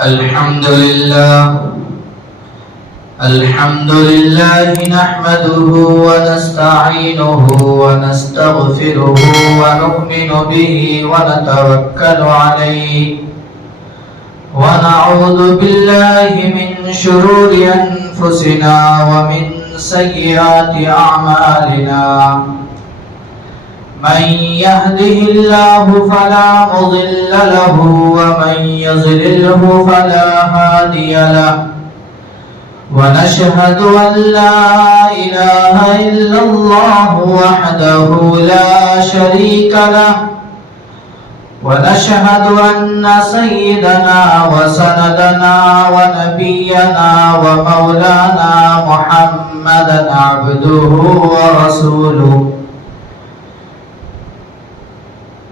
الحمد لله نحمده ونستعينه ونستغفره ونؤمن به ونتوكل عليه ونعوذ بالله من شرور أنفسنا ومن سيئات أعمالنا من يهده الله فلا مضل له ومن يضلله فلا هادي له ونشهد أن لا إله إلا الله وحده لا شريك له ونشهد أن سيدنا وسندنا ونبينا ومولانا محمدا عبده ورسوله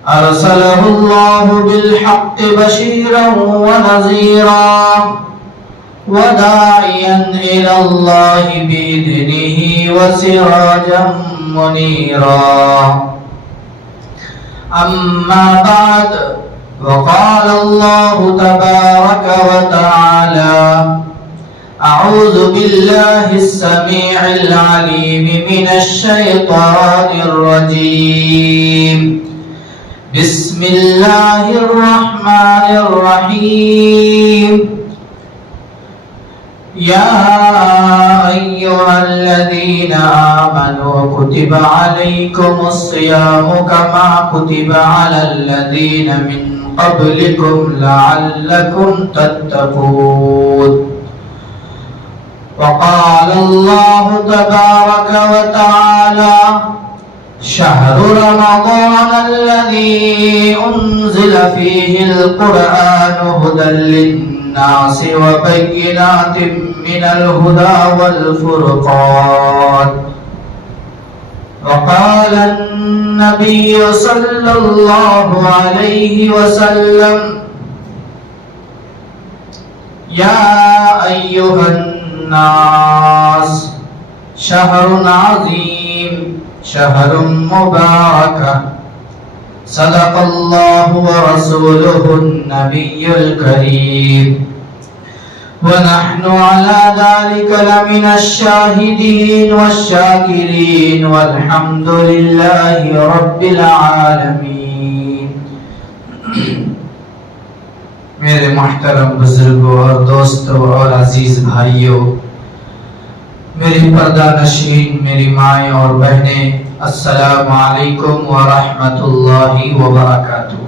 أرسله الله بالحق بشيرا ونذيرا وداعيا إلى الله بإذنه وسراجا منيرا أما بعد وقال الله تبارك وتعالى أعوذ بالله السميع العليم من الشيطان الرجيم بسم الله الرحمن الرحيم يا أيها الذين آمنوا كتب عليكم الصيام كما كتب على الذين من قبلكم لعلكم تتقون وقال الله تبارك وتعالى شهر رمضان الذي أنزل فيه القرآن هدى للناس وبينات من الهدى والفرقان وقال النبي صلى الله عليه وسلم يا أيها الناس شهر عظيم شهر مبارك صدق الله ورسوله النبي الكريم ونحن على ذلك لمن الشاهدين والشاكرين والحمد لله رب العالمين. میرے محترم بزرگوں اور دوستوں اور عزیز بھائیوں، میری پردہ نشین، میری مائیں اور بہنیں، السلام علیکم ورحمۃ اللہ وبرکاتہ۔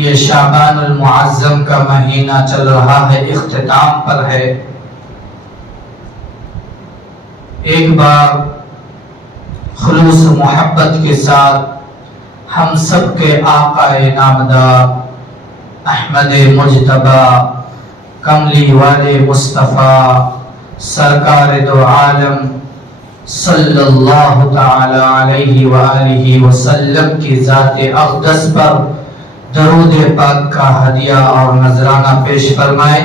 یہ شعبان المعظم کا مہینہ چل رہا ہے، اختتام پر ہے۔ ایک بار خلوص محبت کے ساتھ ہم سب کے آقا نامدار احمد مجتبی کملی والے مصطفیٰ سرکار دو عالم صلی اللہ تعالی علیہ وآلہ وسلم کی ذات اقدس پر درود پاک کا ہدیہ اور نذرانہ پیش فرمائے۔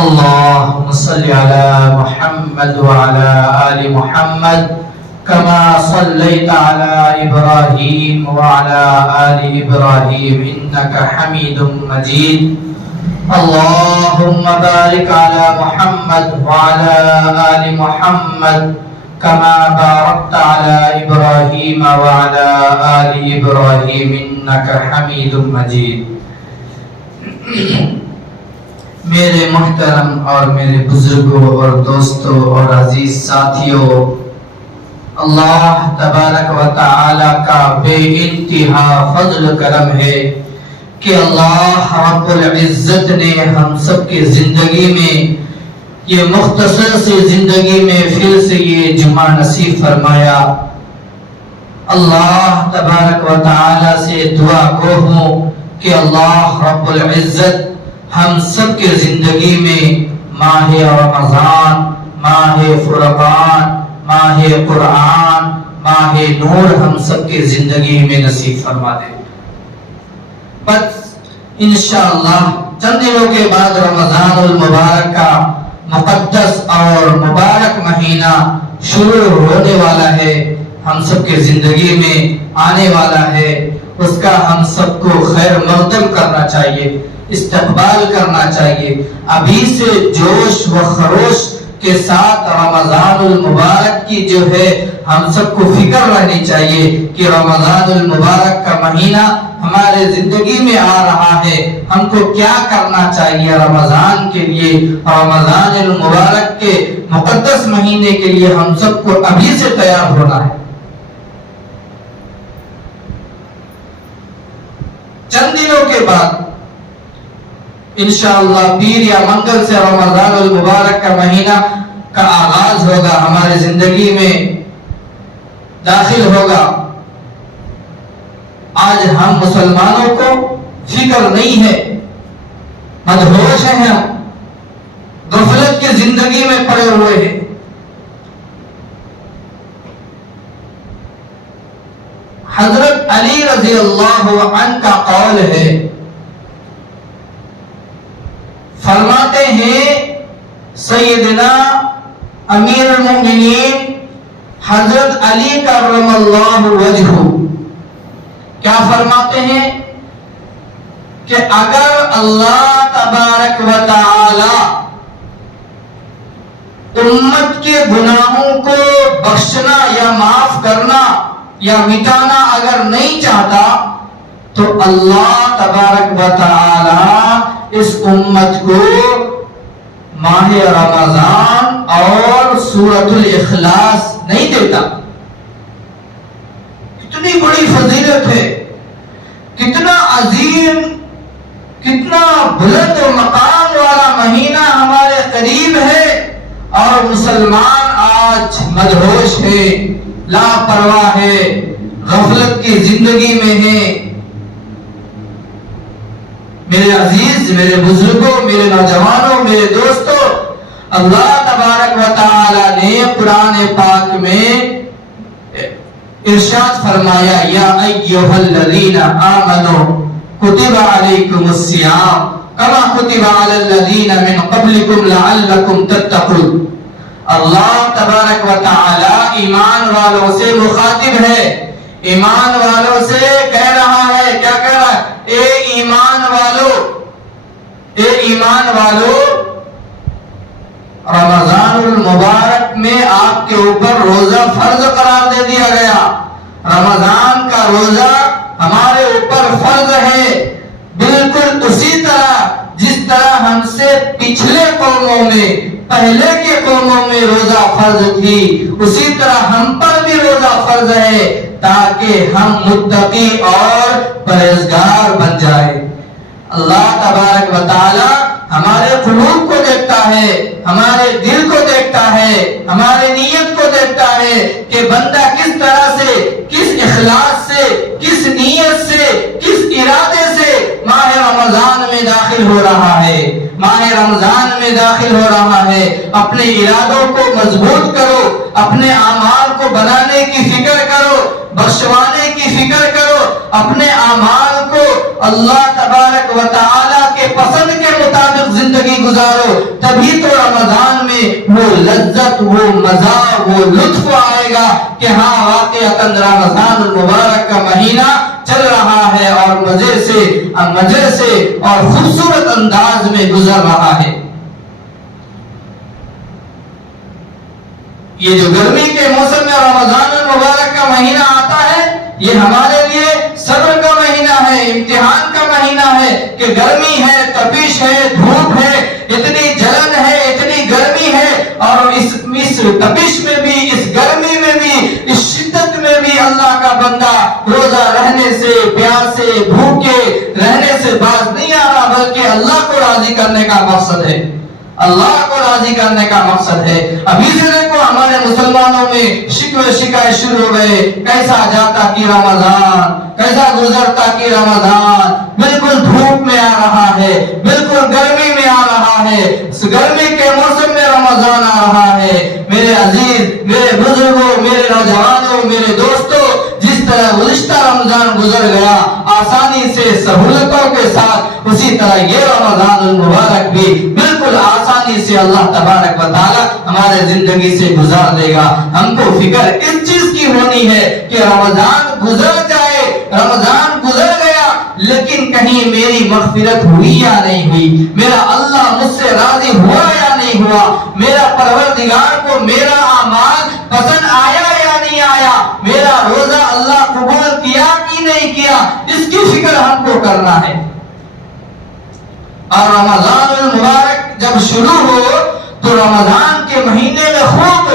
اللہم صلی علی محمد وعلی آل محمد کما صلیت علی ابراہیم وعلی آل ابراہیم انکا حمید مجید۔ اللهم بارك على محمد وعلى آل محمد كما باركت على إبراهيم وعلى آل إبراهيم إنك حميد مجيد۔ میرے محترم اور میرے بزرگوں اور دوستوں اور عزیز ساتھیوں، اللہ تبارک و تعالی کا بے انتہا فضل کرم ہے کہ اللہ رب العزت نے ہم سب کی زندگی میں، یہ مختصر سی زندگی میں پھر سے یہ جمعہ نصیب فرمایا۔ اللہ تبارک و تعالی سے دعا گو ہوں کہ اللہ رب العزت ہم سب کے زندگی میں ماہ رمضان، ماہ فرقان، ماہ قرآن، ماہ نور ہم سب کے زندگی میں نصیب فرما دے۔ بس انشاءاللہ چند دنوں کے بعد رمضان المبارک کا مقدس اور مبارک مہینہ شروع ہونے والا ہے، ہم سب کے زندگی میں آنے والا ہے، اس کا ہم سب کو خیر مقدم کرنا چاہیے، استقبال کرنا چاہیے۔ ابھی سے جوش و خروش کے ساتھ رمضان المبارک کی جو ہے ہم سب کو فکر رہنی چاہیے کہ رمضان المبارک کا مہینہ ہمارے زندگی میں آ رہا ہے، ہم کو کیا کرنا چاہیے رمضان کے لیے۔ رمضان المبارک کے مقدس مہینے کے لیے ہم سب کو ابھی سے تیار ہونا ہے۔ چند دنوں کے بعد انشاءاللہ پیر یا منگل سے رمضان المبارک کا مہینہ کا آغاز ہوگا، ہمارے زندگی میں داخل ہوگا۔ آج ہم مسلمانوں کو فکر نہیں ہے، مدہوش ہیں، ہم غفلت کی زندگی میں پڑے ہوئے ہیں۔ حضرت علی رضی اللہ عنہ کا قول ہے، فرماتے ہیں سیدنا امیر المومنین حضرت علی کرم اللہ وجہہ کیا فرماتے ہیں کہ اگر اللہ تبارک و تعالی امت کے گناہوں کو بخشنا یا معاف کرنا یا مٹانا اگر نہیں چاہتا تو اللہ تبارک و تعالی اس امت کو ماہ رمضان اور سورۃ الاخلاص نہیں دیتا۔ کتنی بڑی فضیلت ہے، کتنا عظیم، کتنا بلند و مقام والا مہینہ ہمارے قریب ہے، اور مسلمان آج مدہوش ہے، لاپرواہ ہے، غفلت کی زندگی میں ہے۔ میرے عزیز، میرے بزرگوں، میرے نوجوانوں، میرے دوستوں، اللہ تبارک و تعالی نے قرآن پاک میں ارشاد فرمایا، یا ایھا الذین آمنوا کتب علیکم الصیام کما کتب علی الذین من قبلکم لعلکم تتقون۔ اللہ تبارک و تعالی ایمان والوں سے مخاطب ہے، ایمان والوں سے کہہ رہا ہے، کیا کہہ رہا ہے؟ اے ایمان والو، اے ایمان والو، رمضان المبارک میں آپ کے اوپر روزہ فرض قرار دے دیا گیا۔ رمضان کا روزہ ہمارے اوپر فرض ہے، بالکل اسی طرح جس طرح ہم سے پچھلے قوموں میں، پہلے کے قوموں میں روزہ فرض تھی، اسی طرح ہم پر بھی روزہ فرض ہے، تاکہ ہم متقی اور پرہیزگار بن جائے۔ اللہ تبارک و تعالی ہمارے قلوب کو دیکھتا ہے، ہمارے دل کو دیکھتا ہے، ہمارے نیت کو دیکھتا ہے کہ بندہ کس طرح سے، کس اخلاص سے، کس نیت سے، کس ارادے سے ماہ رمضان میں داخل ہو رہا ہے، ماہ رمضان میں داخل ہو رہا ہے۔ اپنے ارادوں کو مضبوط کرو، اپنے اعمال کو بنانے کی فکر کرو، بخشوانے کی فکر کرو، اپنے اعمال کو اللہ تبارک و تعالی کے پسند کے مطابق زندگی گزارو، تبھی تو رمضان میں وہ لذت، وہ مزہ، وہ لطف آئے گا کہ ہاں واقعتاً رمضان المبارک کا مہینہ چل رہا ہے اور مزے سے اور خوبصورت انداز میں گزر رہا ہے۔ یہ جو گرمی کے موسم میں رمضان المبارک کا مہینہ آتا ہے، یہ ہمارے لیے صبر کا مہینہ ہے، امتحان کا مہینہ ہے کہ گرمی ہے، تپش ہے، دھوپ ہے، اتنی جلن ہے، اتنی گرمی ہے، اور اس تپش میں بھی، اس گرمی میں بھی، اس شدت میں بھی اللہ کا بندہ روزہ رہنے سے، پیاسے بھوکے رہنے سے باز نہیں آ رہا، بلکہ اللہ کو راضی کرنے کا مقصد ہے، اللہ کو راضی کرنے کا مقصد ہے۔ ابھی سے دیکھو ہمارے مسلمانوں میں شکوے شکایت شروع ہو گئے، کیسا جاتا کہ رمضان، کیسا گزرتا کہ رمضان، بالکل دھوپ میں آ رہا ہے، بالکل گرمی میں آ رہا ہے، اس گرمی کے موسم میں رمضان آ رہا ہے۔ میرے عزیز، میرے بزرگوں، میرے نوجوانوں، میرے دوستوں، جس طرح گزشتہ رمضان گزر گیا آسانی سے، سہولتوں کے ساتھ، اسی طرح یہ رمضان المبارک بھی بالکل آسانی سے اللہ تبارک و تعالی ہمارے زندگی سے گزار دے گا۔ ہم کو فکر اس چیز کی ہونی ہے کہ رمضان گزر جائے رمضان گزر گیا لیکن کہیں میری مغفرت ہوئی یا نہیں ہوئی، میرا اللہ مجھ سے راضی ہوا یا نہیں ہوا، میرا پروردگار کو میرا اعمال پسند آیا یا نہیں آیا، میرا روزہ اللہ قبول کیا کہ نہیں کیا، اس کی فکر ہم کو کرنا ہے۔ اور رمضان المبارک جب شروع ہو تو رمضان کے مہینے میں خوب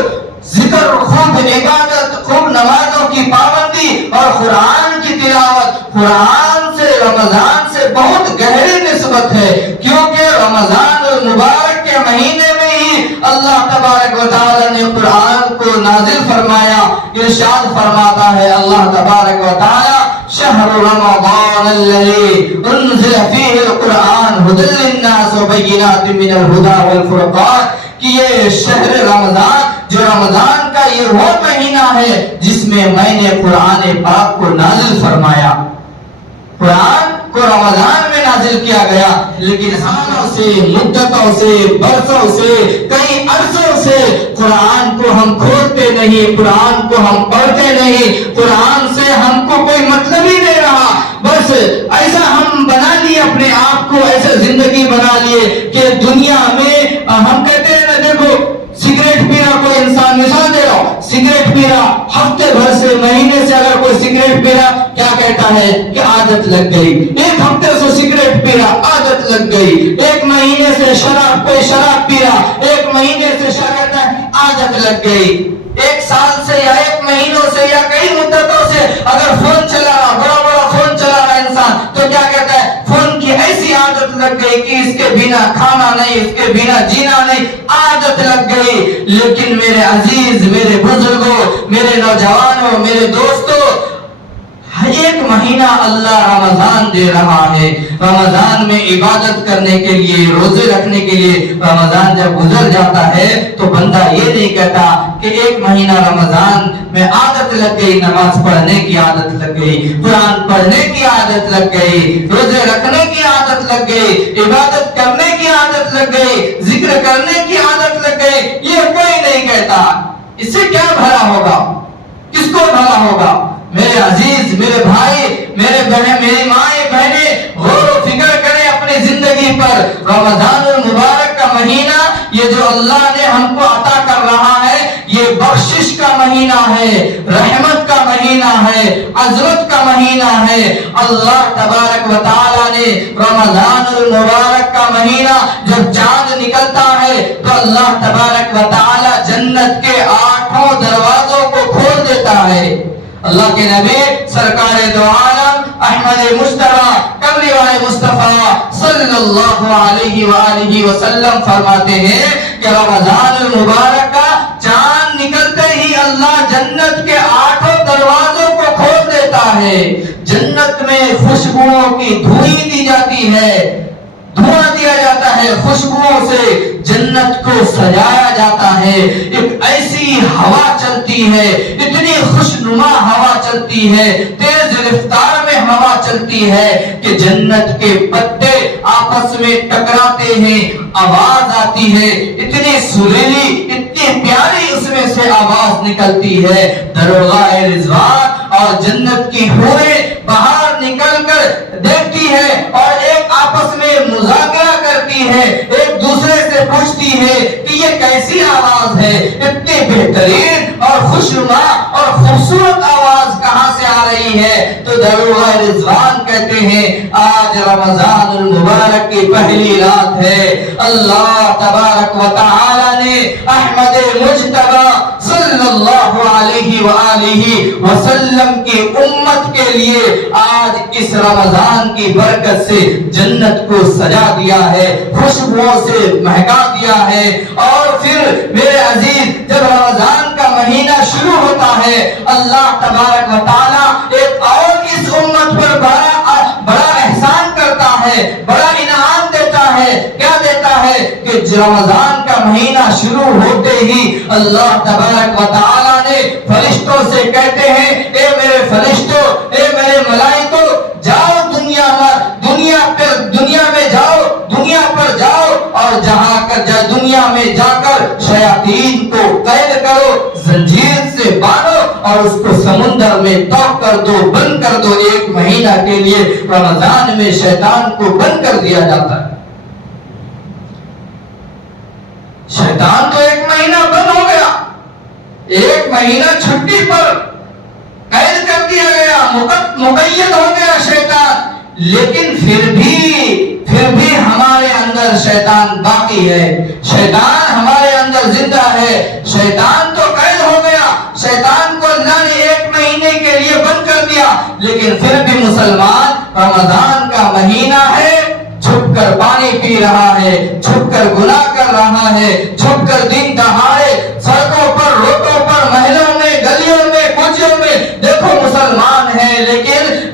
ذکر، خوب عبادت، خوب نمازوں کی پابندی اور قرآن کی تلاوت۔ قرآن سے رمضان سے بہت گہری نسبت ہے، کیونکہ رمضان المبارک کے مہینے میں ہی اللہ تبارک و تعالی نے قرآن کو نازل فرمایا۔ ارشاد فرماتا ہے اللہ تبارک و تعالی شہر رمضان الذی انزل فیہ القرآن ھدی للناس وبینات من الھدی والفرقان، کہ یہ شہر رمضان، جو رمضان کا یہ وہ مہینہ ہے جس میں میں نے قرآن پاک کو نازل فرمایا۔ قرآن کو رمضان میں نازل کیا گیا، لیکن سالوں سے، مدتوں سے، برسوں سے، کئی عرصوں سے قرآن کو ہم کھولتے نہیں، قرآن کو ہم پڑھتے نہیں، قرآن سے ہم کو کوئی مطلب ہی نہیں رہا۔ بس ایسا ہم بنا لیے اپنے آپ کو، ایسا زندگی بنا لیے کہ دنیا میں ہم کہتے ہیں نا، دیکھو سگریٹ پی رہا کوئی انسان، مثال دے رہا ہوں، سگریٹ پی رہا ہفتے بھر سے، مہینے سے اگر کوئی سگریٹ پی رہا کیا کہتا ہے کہ عادت لگ گئی، ایک ہفتے سے سگریٹ پی رہا عادت لگ گئی، ایک مہینے سے شراب، کوئی شراب پی رہا ایک مہینے سے شراب عادت لگ گئی، ایک سال سے یا ایک مہینوں سے یا کئی مدتوں سے اگر فون چلا رہا، بڑا بڑا فون چلا رہا انسان، تو کیا کہتا ہے فون کی ایسی عادت لگ گئی کہ اس کے بنا کھانا نہیں، اس کے بنا جینا نہیں، عادت لگ گئی۔ لیکن میرے عزیز، میرے بزرگوں، میرے نوجوانوں، میرے دوستوں، ایک مہینہ اللہ رمضان دے رہا ہے۔ رمضان میں عبادت کرنے کے لیے، روزے رکھنے کے لیے، رمضان جب گزر جاتا ہے تو بندہ یہ نہیں کہتا کہ ایک مہینہ رمضان میں عادت لگ گئی، نماز پڑھنے کی عادت لگ گئی، قرآن پڑھنے کی عادت لگ گئی، روزے رکھنے کی عادت لگ گئی، عبادت کرنے کی عادت لگ گئی، ذکر کرنے کی عادت لگ گئی، یہ کوئی نہیں کہتا۔ اس سے کیا بھلا ہوگا؟ کس کو بھلا ہوگا؟ میرے عزیز، میرے بھائی، میرے بہن، میری مائیں بہنیں، غور و فکر کریں اپنی زندگی پر۔ رمضان المبارک کا مہینہ، یہ جو اللہ نے ہم کو عطا کر رہا ہے، یہ بخشش کا مہینہ ہے، رحمت کا مہینہ ہے، عظمت کا مہینہ ہے۔ اللہ تبارک و تعالی نے رمضان المبارک کا مہینہ جب چاند نکلتا ہے تو اللہ تبارک و تعالی جنت کے 8 دروازوں کو کھول دیتا ہے۔ اللہ کے نبی سرکار دو عالم احمد مجتبی کملی والے مصطفیٰ صلی اللہ علیہ وآلہ وسلم فرماتے ہیں کہ رمضان المبارک کا چاند نکلتے ہی اللہ جنت کے 8 دروازوں کو کھول دیتا ہے۔ جنت میں خوشبوؤں کی دھوئی دی جاتی ہے، دھواں دیا جاتا ہے، خوشبوؤں سے جنت کو سجایا جاتا ہے۔ ایک ایسی ہوا چلتی ہے، اتنی خوشنما ہوا چلتی ہے، تیز رفتار میں ہوا چلتی ہے کہ جنت کے پتے آپس میں ٹکراتے ہیں، آواز آتی ہے، اتنی سریلی، اتنی پیاری اس میں سے آواز نکلتی ہے۔ دروغہ رضوان اور جنت کی حوریں باہر نکل کر دیکھتی ہے اور ایک آپس میں مذاکرہ کرتی ہے، ایک دوسرے سے پوچھتی ہے کہ یہ کیسی آواز ہے، اتنی بہترین اور خوشنما اور خوبصورت آواز کہاں سے آ رہی ہے؟ تو دروغہ رضوان کہتے ہیں آج رمضان المبارک کی پہلی رات ہے، اللہ تبارک و تعالی نے احمد مجتبی صلی اللہ علیہ وآلہ وسلم کی امت کے لیے آج اس رمضان کی برکت سے جنت کو سجا دیا ہے، خوشبوؤں سے مہکا دیا ہے۔ اور پھر میرے عزیز، جب رمضان کا مہینہ شروع ہوتا ہے، اللہ تبارک و تعالی ایک اور اس امت پر بڑا احسان کرتا ہے، بڑا انعام دیتا ہے۔ کیا دیتا ہے کہ رمضان کا مہینہ شروع ہوتے ہی اللہ تبارک و تعالی نے فرشتوں سے کہتے ہیں اے میرے فرشتوں، اے میرے ملائکوں، جاؤ دنیا میں جاؤ، دنیا پر جاؤ اور دنیا میں جا کر شیاطین کو قید کرو، زنجیر سے باندھو اور اس کو سمندر میں توق کر دو، بند کر دو 1 مہینہ کے لیے۔ رمضان میں شیطان کو بند کر دیا جاتا ہے۔ شیطان تو 1 مہینہ بند ہو گیا، 1 مہینہ چھٹی پر قید کر دیا گیا، مقید ہو گیا شیطان، لیکن پھر بھی ہمارے اندر شیطان باقی ہے، شیطان ہمارے اندر زندہ ہے۔ شیطان تو قید ہو گیا، شیطان کو اللہ نے 1 مہینے کے لیے بند کر دیا، لیکن پھر بھی مسلمان رمضان کا مہینہ ہے، چھپ کر پانی پی رہا ہے، چھپ کر گناہ کر رہا ہے، چھپ کر دن دہاڑے سڑکوں پر، روڈوں پر، محلوں میں، گلیوں میں، کوچوں میں دیکھو مسلمان ہے، لیکن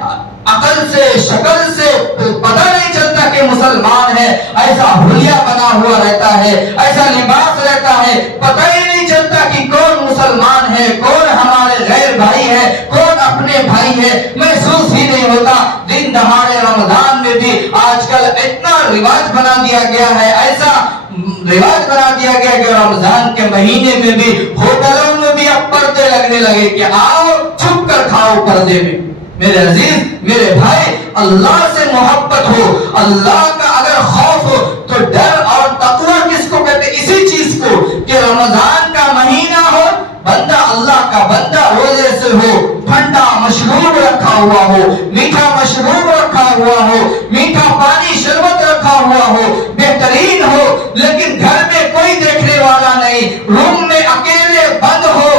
عقل سے، شکل سے پتہ نہیں چلتا کہ مسلمان ہے۔ ایسا حلیہ بنا ہوا رہتا ہے، ایسا لباس رہتا ہے، پتہ ہی نہیں چلتا کہ کون مسلمان ہے، کون ہمارے غیر بھائی ہے، کون اپنے بھائی ہے، محسوس ہی نہیں ہوتا۔ دن دہاڑے رمضان میں بھی آج کل اتنا رواج بنا دیا گیا ہے، ایسا رواج بنا دیا گیا کہ رمضان کے مہینے میں بھی ہوٹلوں میں بھی اب پردے لگنے لگے کہ آؤ چھپ کر کھاؤ پردے میں۔ میرے عزیز، میرے بھائی، اللہ سے محبت ہو، اللہ کا اگر خوف ہو تو ڈر اور تقوی کس کو کہتے ہیں؟ اسی چیز کو کہ رمضان کا مہینہ ہو، بندہ اللہ کا بندہ روزے سے ہو، ٹھنڈا مشروب رکھا ہوا ہو، میٹھا مشروب رکھا ہوا ہو، میٹھا پانی شربت رکھا ہوا ہو، بہترین ہو، لیکن گھر میں کوئی دیکھنے والا نہیں، روم میں اکیلے بند ہو،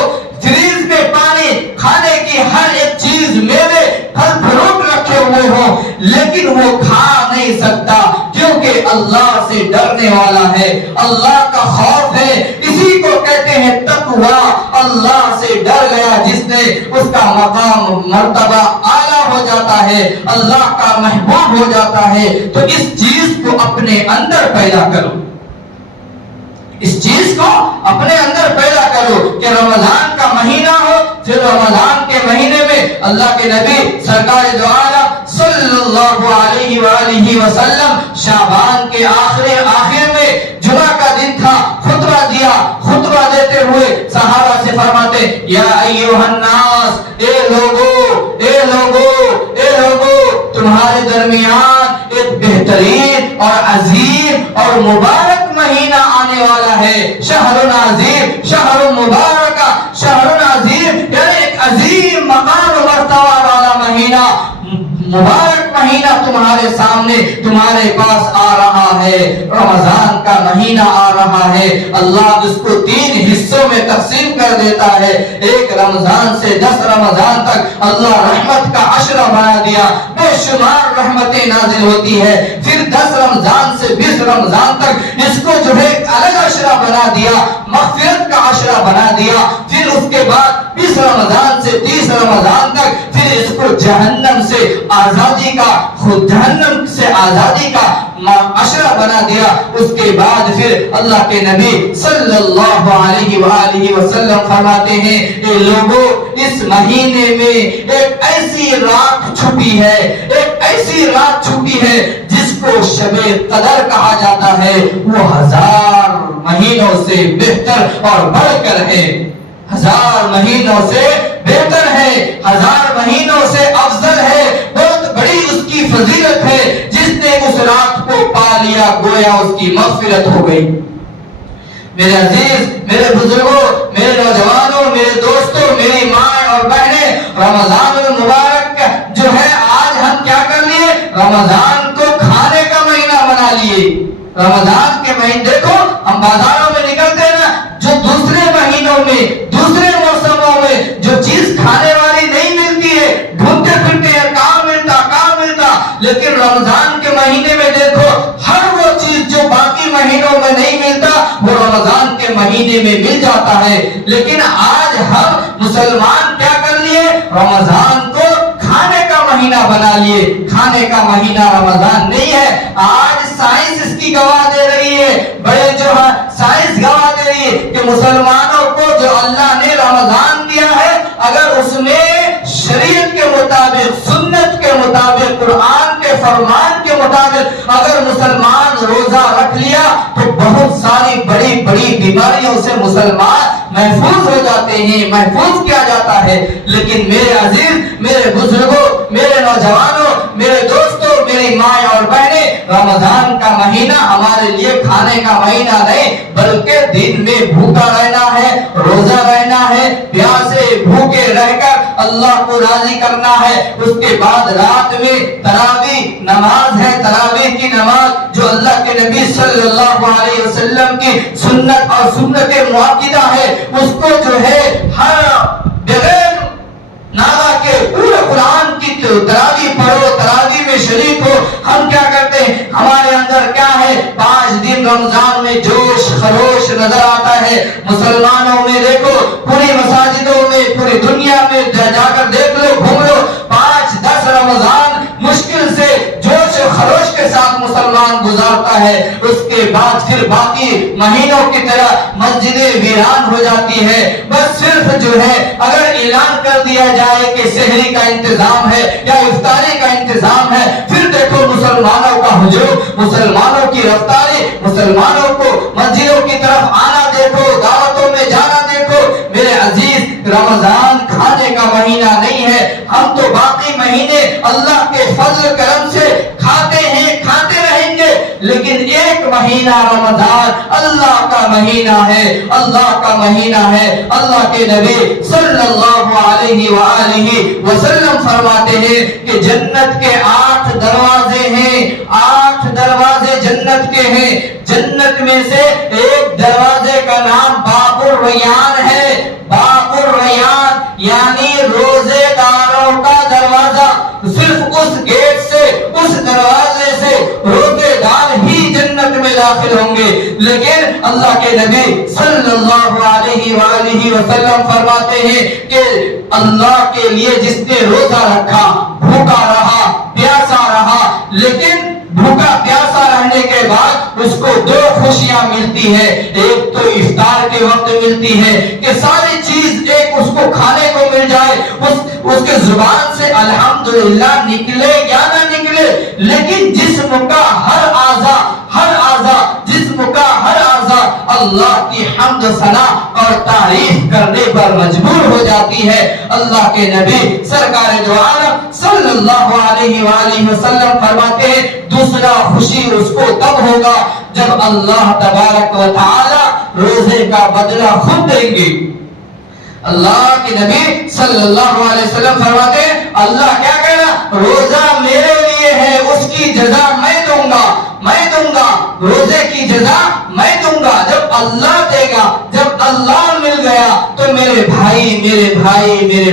فریج میں پانی، کھانے کی ہر ایک چیز، میوے، پھل فروٹ رکھے ہوئے ہو، لیکن وہ کھا نہیں سکتا کیونکہ اللہ سے ڈرنے والا ہے، اللہ کا خوف ہے۔ اسی کو کہتے ہیں تقوی۔ اللہ سے ڈر گیا جس نے، اس کا مقام مرتبہ اعلیٰ ہو جاتا ہے، اللہ کا محبوب ہو جاتا ہے۔ تو اس چیز کو اپنے اندر پیدا کرو، اس چیز کو اپنے اندر پیدا کرو کہ رمضان کا مہینہ ہو، پھر رمضان کے مہینے میں اللہ کے نبی سرکار دو عالم صلی اللہ علیہ وآلہ وسلم شعبان کے آخر میں جمعہ کا دن تھا، خطبہ دیا، خطبہ دیتے ہوئے صحابہ سے فرماتے یا ایھا الناس، اے لوگو تمہارے درمیان ایک بہترین اور عظیم اور مبارک مہینہ آنے والا ہے، شہر عظیم، شہر مبارکہ، شہر عظیم، یعنی ایک عظیم مقام و مرتبہ والا مہینہ، مبارک مہینہ تمہارے سامنے، تمہارے پاس آ رہا ہے، رمضان کا مہینہ آ رہا ہے۔ اللہ اس کو 3 حصوں میں تقسیم کر دیتا ہے، 1 رمضان سے 10 رمضان تک اللہ رحمت کا عشرہ بنا دیا، بے شمار رحمتیں نازل ہوتی ہے، پھر 10 رمضان سے 20 رمضان تک اس کو جو ہے ایک الگ عشرہ بنا دیا، مغفرت کا عشرہ بنا دیا، پھر اس کے بعد 20 رمضان سے 30 رمضان تک پھر اس کو جہنم سے آزادی کا، خود جہنم سے آزادی کا عشرہ بنا دیا۔ اس کے بعد پھر اللہ کے نبی صلی اللہ علیہ وآلہ وسلم فرماتے ہیں اے لوگو، اس مہینے میں ایک ایسی رات چھپی ہے، ایک ایسی رات چھپی ہے جس کو شب قدر کہا جاتا ہے، وہ 1000 مہینوں سے بہتر اور بڑھ کر ہے، 1000 مہینوں سے بہتر ہے، 1000 مہینوں سے افضل ہے، بہت بڑی اس کی فضیلت ہے۔ جس نے اس رات کو پا لیا گویا اس کی مغفرت ہو گئی۔ میرے عزیز، میرے بزرگوں، میرے نوجوانوں، میرے دوستوں، میری ماں اور بہنیں، رمضان المبارک جو ہے آج ہم کیا کر لیے؟ رمضان کو کھانے کا مہینہ بنا لیے۔ رمضان کے مہینے دیکھو، ہم بازاروں میں نکلتے ہیں نا، جو دوسرے مہینوں میں، دوسرے موسموں میں جو چیز کھانے والی نہیں ملتی ہے، ڈھونڈتے پھرتے ہیں کہاں ملتا، لیکن رمضان کے مہینے میں دیکھو ہر وہ چیز جو باقی مہینوں میں نہیں ملتا وہ رمضان کے مہینے میں مل جاتا ہے۔ لیکن آج ہم مسلمان کیا کر لیے؟ رمضان کو کھانے کا مہینہ بنا لیے۔ کھانے کا مہینہ رمضان نہیں ہے۔ آج سائنس اس کی گواہ دے رہی ہے، بڑے جو ہے سائنس گواہ دے رہی ہے کہ مسلمانوں کو جو اللہ نے رمضان دیا ہے، اگر اس میں شریعت کے مطابق، سنت کے مطابق، قرآن کے فرمان کے مطابق اگر مسلمان روزہ رکھ لیا تو بہت ساری بڑی بڑی بیماریوں سے مسلمان محفوظ ہو جاتے ہیں، محفوظ کیا جاتا ہے۔ لیکن میرے عزیز، میرے بزرگوں، میرے نوجوانوں، میرے دوستوں، میری مائیں اور بہنیں، رمضان کا مہینہ ہمارے لیے کھانے کا مہینہ نہیں، بلکہ دن میں بھوکا رہنا ہے، روزہ رہنا ہے، پیاسے بھوکے رہ کر اللہ کو راضی کرنا ہے۔ اس کے بعد رات میں تراویح نماز ہے، تراویح کی نماز جو اللہ کے نبی صلی اللہ علیہ وسلم کی سنت اور سنت مؤکدہ ہے، اس کو جو ہے ہر بغیر ناغہ کے پورے قرآن کی تراویح پڑھو، تراویح میں شریک ہو۔ ہم کیا کرتے ہیں؟ ہمارے اندر کیا ہے؟ 5 دن رمضان میں جوش خروش نظر آتا ہے۔ مسلمانوں میں دیکھو، پوری مساجدوں میں، پوری دنیا میں جا کر دیکھ لو، گھوم لو، 5-10 رمضان مشکل سے جوش و خروش کے ساتھ مسلمان گزارتا ہے۔ اس کے بعد پھر باقی مہینوں کی طرح مسجدیں ویران ہو جاتی ہے۔ بس صرف جو ہے اگر اعلان کر دیا جائے کہ سحری کا انتظام ہے یا افطاری کا انتظام ہے، پھر دیکھو مسلمانوں کا ہجوم، مسلمانوں کی رفتاری، مسلمانوں کو مسجدوں کی طرف آنا دیکھو، دعوتوں میں جانا دیکھو۔ میرے عزیز، رمضان کھانے کا مہینہ نہیں ہے۔ ہم تو باقی مہینے اللہ کے فضل کرم سے کھاتے ہیں، کھاتے رہیں گے، لیکن ایک مہینہ رمضان اللہ کا مہینہ ہے، اللہ کا مہینہ ہے۔ اللہ کے نبی صلی اللہ علیہ وآلہ وسلم فرماتے ہیں کہ جنت کے 8 دروازے ہیں، 8 دروازے جنت کے ہیں۔ جنت میں سے ایک دروازے کا نام باب الریان ہے، باب الریان یعنی روزے داروں کا دروازہ۔ صرف اس گیٹ سے، اس دروازے سے روزے دار ہی جنت میں داخل ہوں گے۔ لیکن اللہ کے نبی صلی اللہ علیہ وآلہ وسلم فرماتے ہیں کہ اللہ کے لیے جس نے روزہ رکھا، بھوکا رہا، پیاسا رہا، لیکن بھوکا پیاسا رہنے کے بعد اس کو 2 خوشیاں ملتی ہے۔ ایک تو افطار کے وقت ملتی ہے کہ ساری چیز ایک اس کو کھانے کو مل جائے، اس کے زبان سے الحمدللہ نکلے یا نہ نکلے، لیکن جسم کا ہر اعضا، جسم کا ہر اعضا اللہ کی حمد ثنا اور تعریف کرنے پر مجبور ہو جاتی ہے۔ اللہ کے نبی سرکار دو عالم صلی اللہ علیہ وآلہ وسلم فرماتے ہیں دوسرا خوشی اس کو تب ہوگا جب اللہ تبارک و تعالی روزے کا بدلہ خود دیں گے۔ اللہ کے نبی صلی اللہ علیہ وسلم فرماتے ہیں اللہ کیا کہنا؟ روزہ میرے لیے ہے، اس کی جزا میں دوں گا، میں دوں گا، روزے کی جزا میں دوں گا۔ جب اللہ دے گا، جب اللہ مل گیا تو میرے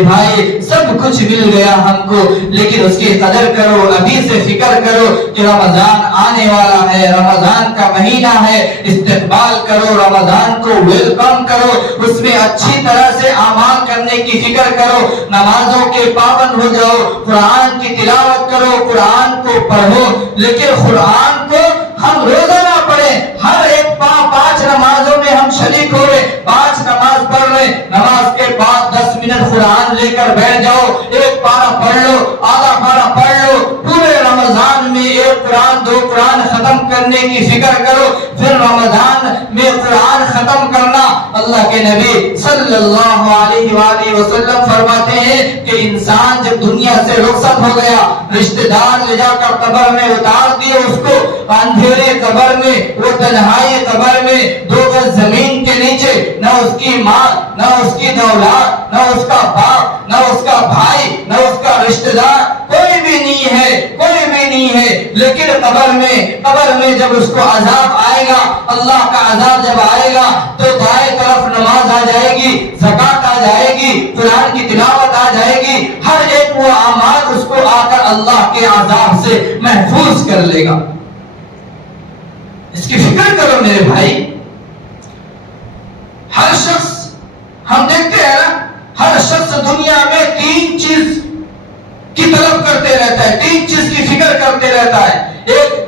بھائی سب کچھ مل گیا ہم کو۔ لیکن اس کی قدر کرو، ابھی سے فکر کرو کہ رمضان آنے والا ہے، رمضان کا مہینہ ہے، استقبال کرو، رمضان کو ویلکم کرو، اس میں اچھی طرح سے اعمال کرنے کی فکر کرو، نمازوں کے پابند ہو جاؤ، قرآن کی تلاوت کرو، قرآن کو پڑھو۔ لیکن قرآن کو ہم روزہ نہ پڑھیں، ہر ایک 5 نمازوں میں ہم شریک ہو رہے، 5 نماز پڑھ رہے، نماز کے بعد 10 منٹ قرآن لے کر بیٹھ جاؤ، 1 پارہ پڑھ لو، آدھا پارہ پڑھ لو۔ پورے رمضان میں 1 قرآن 2 قرآن ختم کرنے کی فکر کرو، پھر رمضان میں قرآن ختم کرنا۔ اللہ کے نبی صلی اللہ علیہ وآلہ وسلم فرماتے ہیں کہ انسان جب دنیا سے رخصت ہو گیا، رشتہ دار لے جا کر قبر میں اتار دیے اس کو، اندھیرے قبر میں، وہ تنہائی قبر میں، 2 گز زمین کے نیچے، نہ اس کی ماں، نہ اس کی اولاد، نہ اس کا باپ، نہ اس کا بھائی، نہ اس کا رشتہ دار، کوئی بھی نہیں ہے، کوئی بھی نہیں ہے۔ لیکن قبر میں جب اس کو عذاب آئے گا، اللہ کا عذاب جب آئے گا تو دائیں طرف نماز آ جائے گی، زکات آ جائے گی، قرآن کی تلاوت آ جائے گی، ہر ایک وہ اعمال اس کو آ کر اللہ کے عذاب سے محفوظ کر لے گا۔ اس کی فکر کرو میرے بھائی۔ ہر شخص، ہم دیکھتے ہیں نا، ہر شخص دنیا میں 3 چیز کی طلب کرتے رہتا ہے، 3 چیز کی فکر کرتے رہتا ہے۔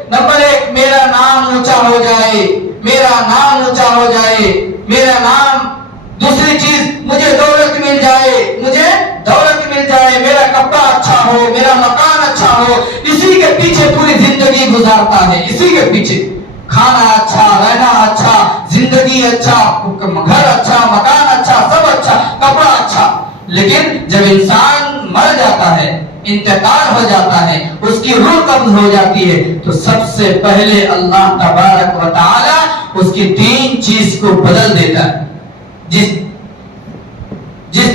نمبر 1 میرا نام اونچا ہو جائے، میرا نام اونچا ہو جائے، میرا نام۔ دوسری چیز مجھے دولت مل جائے، مجھے دولت مل جائے، میرا کپڑا اچھا ہو، میرا مکان اچھا ہو۔ اسی کے پیچھے پوری زندگی گزارتا ہے، اسی کے پیچھے۔ کھانا اچھا، رہنا اچھا، زندگی اچھا، گھر اچھا، مکان اچھا، لیکن جب انسان مر جاتا ہے، انتقال ہو جاتا ہے، اس کی روح قبض ہو جاتی ہے، تو سب سے پہلے اللہ تبارک و تعالی اس کی 3 چیز کو بدل دیتا ہے. جس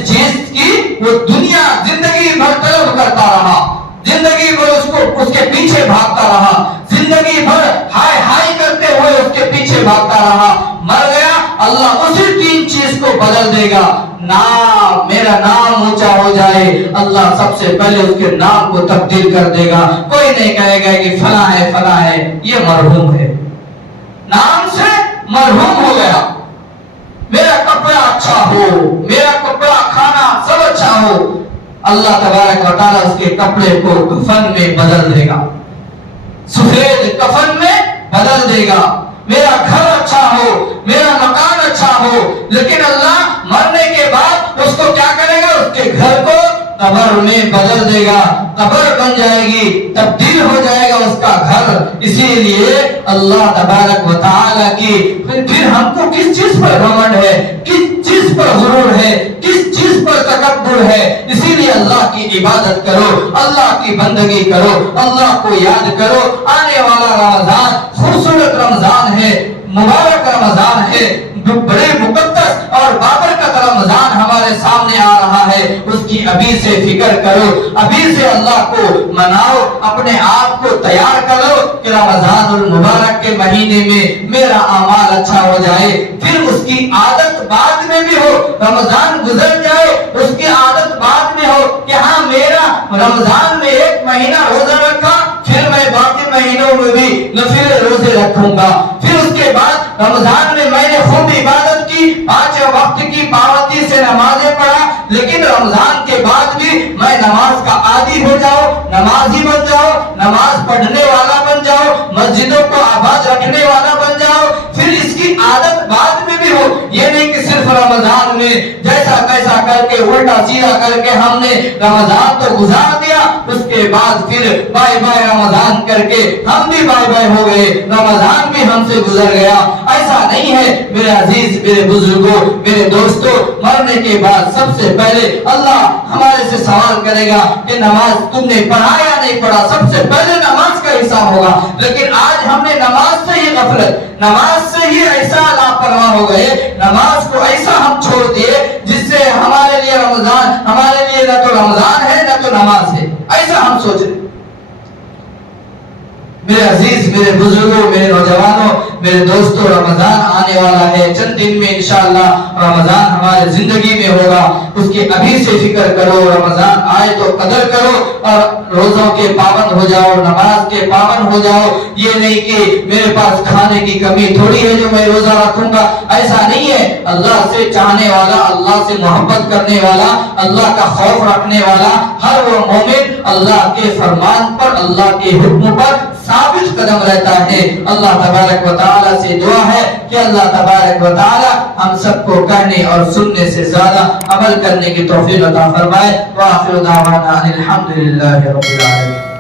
چیز کی وہ دنیا زندگی بھر طلب کرتا رہا، زندگی بھر اس کے پیچھے بھاگتا رہا، زندگی بھر ہائے ہائے کرتے ہوئے اس کے پیچھے بھاگتا رہا، مر گیا، اللہ اسی 3 چیز کو بدل دے گا. نام، میرا نام اونچا ہو جائے، اللہ سب سے پہلے اس کے نام کو تبدیل کر دے گا. کوئی نہیں کہے گا کہ فلاں ہے فلاں ہے، یہ مرحوم ہے. نام سے مرحوم ہو گیا. میرا کپڑا اچھا ہو، میرا کپڑا کھانا سب اچھا ہو، اللہ تبارک و تعالیٰ اس کے کپڑے کو کفن میں بدل دے گا، سفید کفن میں بدل دے گا. میرا گھر اچھا ہو، میرا مکان اچھا ہو، لیکن اللہ مرنے کے بعد اس کو کیا کرے گا؟ اس کے گھر کو قبر میں بدل دے گا، قبر بن جائے گی، تبدیل ہو جائے گا اس کا گھر. اسی لیے اللہ تبارک و تعالیٰ کی پھر ہم کو کس چیز پر گھمنڈ ہے، کس چیز پر غرور ہے، کس چیز پر تکبر ہے؟ اسی لیے اللہ کی عبادت کرو، اللہ کی بندگی کرو، اللہ کو یاد کرو. آنے والا رمضان خوبصورت رمضان ہے، مبارک رمضان ہے، بڑے مقدس اور بابرکت رمضان ہمارے سامنے آ رہا ہے. اس کی ابھی سے فکر کرو، ابھی سے اللہ کو مناؤ، اپنے آپ کو تیار کرو کہ رمضان المبارک کے مہینے میں میرا اعمال اچھا ہو جائے. پھر اس کی عادت بعد میں بھی ہو، رمضان گزر جائے اس کی عادت بعد میں ہو کہ ہاں میرا رمضان میں 1 مہینہ روزہ رکھا، پھر میں باقی مہینوں میں بھی نفل روزے رکھوں گا. پھر اس کے بعد رمضان میں میں نے خوب عبادت کی، 5 وقت کی پابندی سے نمازیں پڑھا، لیکن رمضان کے بعد بھی میں نماز کا عادی ہو جاؤ، نمازی بن جاؤ، نماز پڑھنے والا بن جاؤ، مسجدوں کو آباد رکھنے والا بن جاؤ. پھر اس کی عادت بعد میں بھی ہو. یہ نہیں کہ صرف رمضان میں جیسا کیسا کر کے الٹا سیدھا کر کے ہم نے رمضان تو گزار دیا، اس کے بعد پھر بائے بائے رمضان کر کے ہم بھی بائے بائے ہو گئے، رمضان بھی ہم سے گزر گیا. ایسا نہیں ہے میرے عزیز، میرے بزرگوں، میرے دوستوں. مرنے کے بعد سب سے پہلے اللہ ہمارے سے سوال کرے گا کہ نماز تم نے پڑھا یا نہیں پڑھا. سب سے پہلے نماز کا حساب ہوگا. لیکن آج ہم نے نماز سے ہی غفلت، نماز سے ہی ایسا لاپرواہ ہو گئے، نماز کو ایسا ہم چھوڑ دیے جس سے ہمارے لیے رمضان، ہمارے لیے نہ تو رمضان ہے نہ تو نماز ہے، ایسا ہم سوچ رہے. میرے عزیز، میرے بزرگوں، میرے نوجوانوں، میرے دوستوں، رمضان آنے والا ہے. چند دن میں انشاءاللہ رمضان ہمارے زندگی میں ہوگا. اس کی ابھی سے فکر کرو. رمضان آئے تو قدر کرو اور روزوں کے پابند ہو جاؤ، نماز کے پابند ہو جاؤ. یہ نہیں کہ میرے پاس کھانے کی کمی تھوڑی ہے جو میں روزہ رکھوں گا، ایسا نہیں ہے. اللہ سے چاہنے والا، اللہ سے محبت کرنے والا، اللہ کا خوف رکھنے والا ہر وہ مومن اللہ کے فرمان پر، اللہ کے حکم پر ثابت قدم رہتا ہے. اللہ تبارک و تعالی سے دعا ہے کہ اللہ تبارک و تعالی ہم سب کو کہنے اور سننے سے زیادہ عمل کرنے کی توفیق عطا فرمائے. وآخر دعوانا ان الحمد للہ رب العالمین.